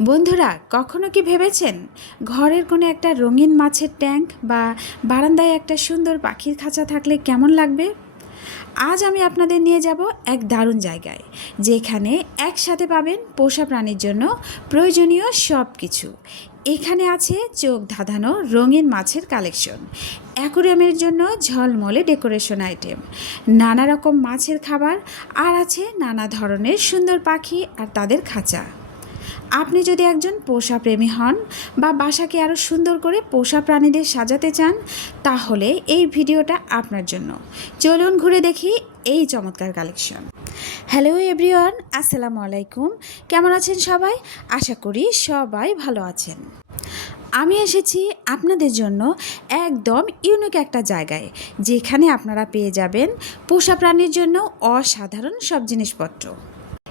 বন্ধুরা, কখনো কি ভেবেছেন? ঘরের কোনো একটা রঙিন মাছের ট্যাঙ্ক বা বারান্দায় একটা সুন্দর পাখির খাঁচা থাকলে কেমন লাগবে? আজ আমি আপনাদের নিয়ে যাব এক দারুণ জায়গায়, যেখানে একসাথে পাবেন পোষা প্রাণীর জন্য প্রয়োজনীয় সব কিছু এখানে আছে চোখ ধাঁধানো রঙিন মাছের কালেকশন, অ্যাকুরিয়ামের জন্য ঝলমলে ডেকোরেশন আইটেম, নানা রকম মাছের খাবার, আর আছে নানা ধরনের সুন্দর পাখি আর তাদের খাঁচা। আপনি যদি একজন পোষা প্রেমী হন বা বাসাকে আরও সুন্দর করে পোষা প্রাণীদের সাজাতে চান, তাহলে এই ভিডিওটা আপনার জন্য। চলুন ঘুরে দেখি এই চমৎকার কালেকশন। হ্যালো এভরিওয়ান আসসালামু আলাইকুম। কেমন আছেন সবাই? আশা করি সবাই ভালো আছেন। আমি এসেছি আপনাদের জন্য একদম ইউনিক একটা জায়গায়, যেখানে আপনারা পেয়ে যাবেন পোষা প্রাণীর জন্য অসাধারণ সব জিনিসপত্র।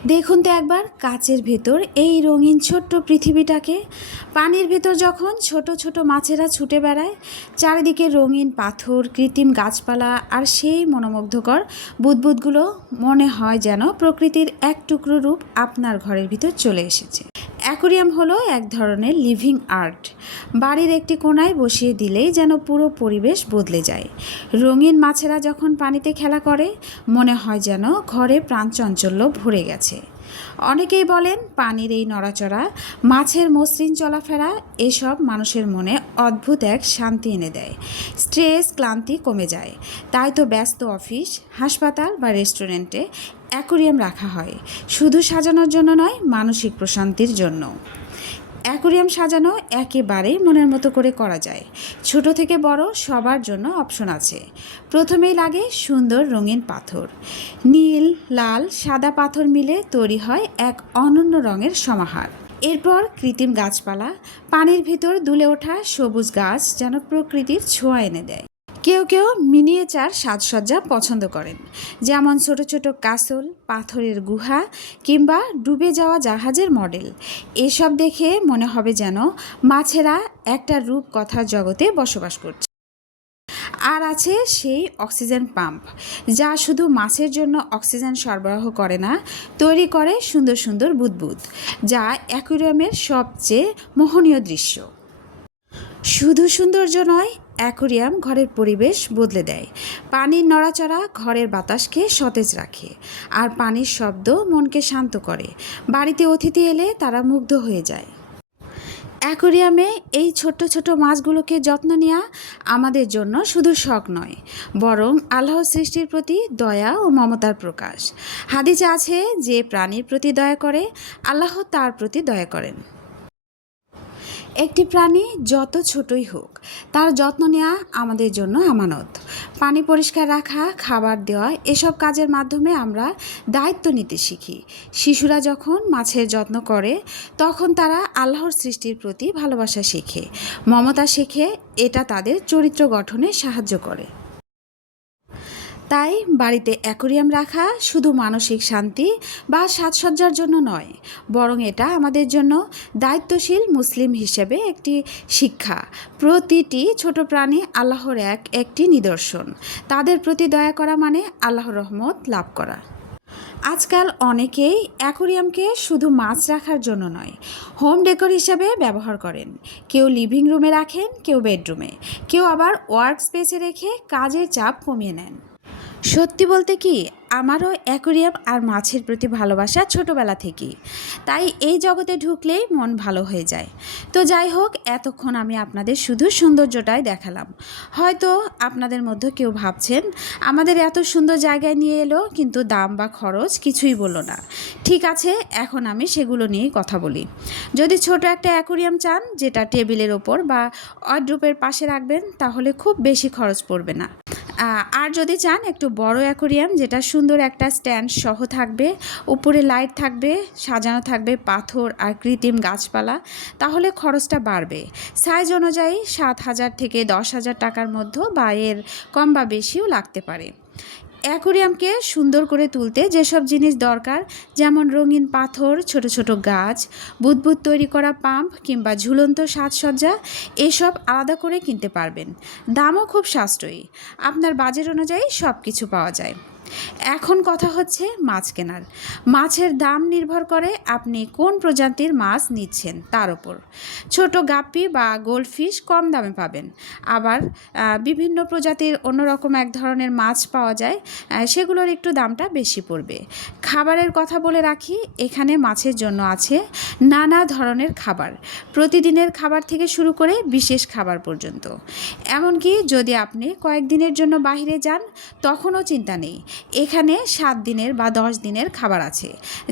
দেখুন তো একবার কাচের ভেতর এই রঙিন ছোট্ট পৃথিবীটাকে। পানির ভেতর যখন ছোট ছোট মাছেরা ছুটে বেড়ায়, চারিদিকে রঙিন পাথর, কৃত্রিম গাছপালা আর সেই মনোমুগ্ধকর বুদবুদগুলো মনে হয় যেন প্রকৃতির এক টুকরো রূপ আপনার ঘরের ভিতর চলে এসেছে। অ্যাকোরিয়াম হলো এক ধরনের লিভিং আর্ট। বাড়ির একটি কোনায় বসিয়ে দিলেই যেন পুরো পরিবেশ বদলে যায়। রঙিন মাছেরা যখন পানিতে খেলা করে, মনে হয় যেন ঘরে প্রাণচঞ্চল্য ভরে গেছে। অনেকেই বলেন, পানির এই নড়াচড়া, মাছের মসৃণ চলাফেরা, এসব মানুষের মনে অদ্ভুত এক শান্তি এনে দেয়। স্ট্রেস, ক্লান্তি কমে যায়। তাই তো ব্যস্ত অফিস, হাসপাতাল বা রেস্টুরেন্টে অ্যাকোরিয়াম রাখা হয়। শুধু সাজানোর জন্য নয়, মানসিক প্রশান্তির জন্য। অ্যাকোরিয়াম সাজানো একেবারেই মনের মতো করে করা যায়। ছোট থেকে বড় সবার জন্য অপশন আছে। প্রথমেই লাগে সুন্দর রঙিন পাথর। নীল, লাল, সাদা পাথর মিলে তৈরি হয় এক অনন্য রঙের সমাহার। এরপর কৃত্রিম গাছপালা, পানির ভিতর দুলে ওঠা সবুজ গাছ যেন প্রকৃতির ছোঁয়া এনে দেয়। কেউ কেউ মিনিয়েচার সাজসজ্জা পছন্দ করেন, যেমন ছোট ছোট কাসল, পাথরের গুহা কিংবা ডুবে যাওয়া জাহাজের মডেল। এসব দেখে মনে হবে যেন মাছেরা একটা রূপকথার জগতে বসবাস করছে। আর আছে সেই অক্সিজেন পাম্প, যা শুধু মাছের জন্য অক্সিজেন সরবরাহ করে না, তৈরি করে সুন্দর সুন্দর বুদবুদ, যা অ্যাকুরিয়ামের সবচেয়ে মোহনীয় দৃশ্য। শুধু সৌন্দর্য নয়, অ্যাকোরিয়াম ঘরের পরিবেশ বদলে দেয়। পানির নড়াচড়া ঘরের বাতাসকে সতেজ রাখে আর পানির শব্দ মনকে শান্ত করে। বাড়িতে অতিথি এলে তারা মুগ্ধ হয়ে যায়। অ্যাকোরিয়ামে এই ছোট্ট ছোট মাছগুলোকে যত্ন নেওয়া আমাদের জন্য শুধু শখ নয়, বরং আল্লাহর সৃষ্টির প্রতি দয়া ও মমতার প্রকাশ। হাদিসে আছে, যে প্রাণীর প্রতি দয়া করে, আল্লাহ তার প্রতি দয়া করেন। একটি প্রাণী যত ছোটই হোক, তার যত্ন নেওয়া আমাদের জন্য আমানত। পানি পরিষ্কার রাখা, খাবার দেওয়া, এসব কাজের মাধ্যমে আমরা দায়িত্ব নিতে শিখি। শিশুরা যখন মাছের যত্ন করে, তখন তারা আল্লাহর সৃষ্টির প্রতি ভালোবাসা শেখে। মমতা শেখে, এটা তাদের চরিত্র গঠনে সাহায্য করে। তাই বাড়িতে অ্যাকোরিয়াম রাখা শুধু মানসিক শান্তি বা সাজসজ্জার জন্য নয়, বরং এটা আমাদের জন্য দায়িত্বশীল মুসলিম হিসেবে একটি শিক্ষা। প্রতিটি ছোট প্রাণী আল্লাহর এক, একটি নিদর্শন। তাদের প্রতি দয়া করা মানে আল্লাহর রহমত লাভ করা। আজকাল অনেকেই অ্যাকোরিয়ামকে শুধু মাছ রাখার জন্য নয়, হোম ডেকোর হিসাবে ব্যবহার করেন। কেউ লিভিং রুমে রাখেন, কেউ বেডরুমে। কেউ আবার ওয়ার্ক স্পেসে রেখে কাজের চাপ কমিয়ে নেন। সত্যি বলতে কি, আমারও অ্যাকোরিয়াম আর মাছের প্রতি ভালোবাসা ছোটবেলা থেকেই। তাই এই জগতে ঢুকলেই মন ভালো হয়ে যায়। তো যাই হোক, এতক্ষণ আমি আপনাদের শুধু সৌন্দর্যটাই দেখালাম। হয়তো আপনাদের মধ্যে কেউ ভাবছেন, আমাদের এত সুন্দর জায়গায় নিয়ে এলো, কিন্তু দাম বা খরচ কিছুই বলল না। ঠিক আছে, এখন আমি সেগুলো নিয়েই কথা বলি। যদি ছোট একটা অ্যাকোরিয়াম চান, যেটা টেবিলের ওপর বা অড্রুপের পাশে রাখবেন, তাহলে খুব বেশি খরচ পড়বে না। আর যদি চান, একটু বড় অ্যাকোরিয়াম, যেটা সুন্দর একটা স্ট্যান্ড সহ থাকবে, উপরে লাইট থাকবে, সাজানো থাকবে পাথর আর কৃত্রিম গাছপালা, তাহলে খরচটা বাড়বে। সাইজ অনুযায়ী সাত হাজার থেকে দশ হাজার টাকার মধ্যে বা এর কম বা বেশিও লাগতে পারে। অ্যাকোরিয়ামকে সুন্দর করে তুলতে যেসব জিনিস দরকার, যেমন রঙিন পাথর, ছোট ছোট গাছ, বুদবুদ তৈরি করা পাম্প কিংবা ঝুলন্ত সাজসজ্জা, এসব আলাদা করে কিনতে পারবেন। দামও খুব সাশ্রয়ী। আপনার বাজেট অনুযায়ী সব কিছু পাওয়া যায়। এখন কথা হচ্ছে মাছ কেনার। মাছের দাম নির্ভর করে আপনি কোন প্রজাতির মাছ নিচ্ছেন তার উপর। ছোট গাপ্পি বা গোল্ডফিশ কম দামে পাবেন। আবার বিভিন্ন প্রজাতির অন্যরকম এক ধরনের মাছ পাওয়া যায় সেগুলোর একটু দামটা বেশি পড়বে। খাবারের কথা বলে রাখি, এখানে মাছের জন্য আছে নানা ধরনের খাবার। প্রতিদিনের খাবার থেকে শুরু করে বিশেষ খাবার পর্যন্ত। এমনকি যদি আপনি কয়েকদিনের জন্য বাইরে যান, তখনও চিন্তা নেই। এখানে সাত দিনের বা দশ দিনের খাবার আছে,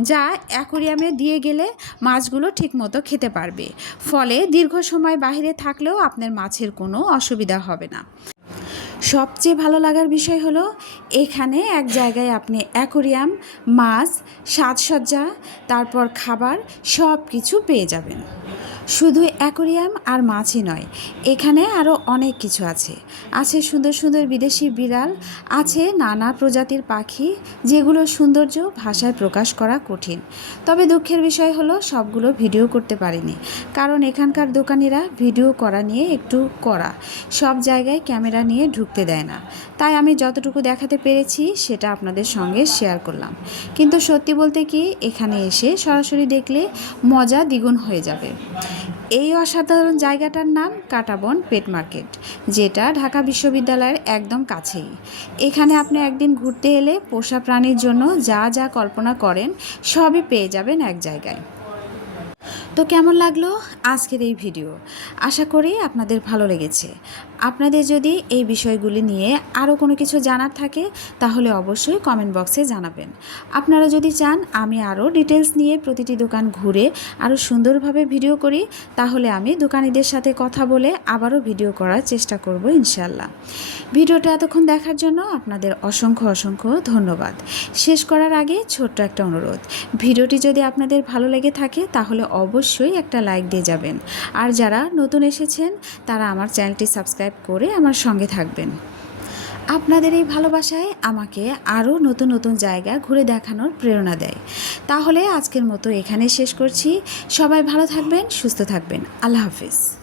যা অ্যাকোরিয়ামে দিয়ে গেলে মাছগুলো ঠিকমতো খেতে পারবে। ফলে দীর্ঘ সময় বাহিরে থাকলেও আপনার মাছের কোনো অসুবিধা হবে না। সবচেয়ে ভালো লাগার বিষয় হলো, এখানে এক জায়গায় আপনি অ্যাকোরিয়াম, মাছ, সাজসজ্জা, তারপর খাবার সব কিছু পেয়ে যাবেন। শুধু অ্যাকোরিয়াম আর মাছই নয়, এখানে আরও অনেক কিছু আছে। আছে সুন্দর সুন্দর বিদেশি বিড়াল, আছে নানা প্রজাতির পাখি যেগুলো সৌন্দর্য ভাষায় প্রকাশ করা কঠিন। তবে দুঃখের বিষয় হলো, সবগুলো ভিডিও করতে পারিনি। কারণ এখানকার দোকানিরা ভিডিও করা নিয়ে একটু করা সব জায়গায় ক্যামেরা নিয়ে ঢুকতে দেয় না। তাই আমি যতটুকু দেখাতে পেরেছি, সেটা আপনাদের সঙ্গে শেয়ার করলাম। কিন্তু সত্যি বলতে কি, এখানে এসে সরাসরি দেখলে মজা দ্বিগুণ হয়ে যাবে। এই অসাধারণ জায়গাটার নাম কাটাবন পেট মার্কেট, যেটা ঢাকা বিশ্ববিদ্যালয়ের একদম কাছেই। এখানে আপনি একদিন ঘুরতে এলে পোষা প্রাণীর জন্য যা যা কল্পনা করেন, সবই পেয়ে যাবেন এক জায়গায়। তো কেমন লাগল আজকের এই ভিডিও? আশা করি আপনাদের ভালো লেগেছে। আপনাদের যদি এই বিষয়গুলি নিয়ে আরও কোনো কিছু জানার থাকে, তাহলে অবশ্যই কমেন্ট বক্সে জানাবেন। আপনারা যদি চান আমি আরও ডিটেলস নিয়ে প্রতিটি দোকান ঘুরে আরও সুন্দরভাবে ভিডিও করি, তাহলে আমি দোকানিদের সাথে কথা বলে আবারও ভিডিও করার চেষ্টা করব ইনশাল্লাহ ভিডিওটা এতক্ষণ দেখার জন্য আপনাদের অসংখ্য অসংখ্য ধন্যবাদ। শেষ করার আগে ছোট্ট একটা অনুরোধ। ভিডিওটি যদি আপনাদের ভালো লেগে থাকে, তাহলে অবশ্যই একটা লাইক দিয়ে যাবেন। আর যারা নতুন এসেছেন, তারা আমার চ্যানেলটি সাবস্ক্রাইব করে আমার সঙ্গে থাকবেন। আপনাদের এই ভালোবাসায় আমাকে আরও নতুন নতুন জায়গা ঘুরে দেখানোর প্রেরণা দেয়। তাহলে আজকের মতো এখানে শেষ করছি। সবাই ভালো থাকবেন, সুস্থ থাকবেন। আল্লাহ হাফিজ।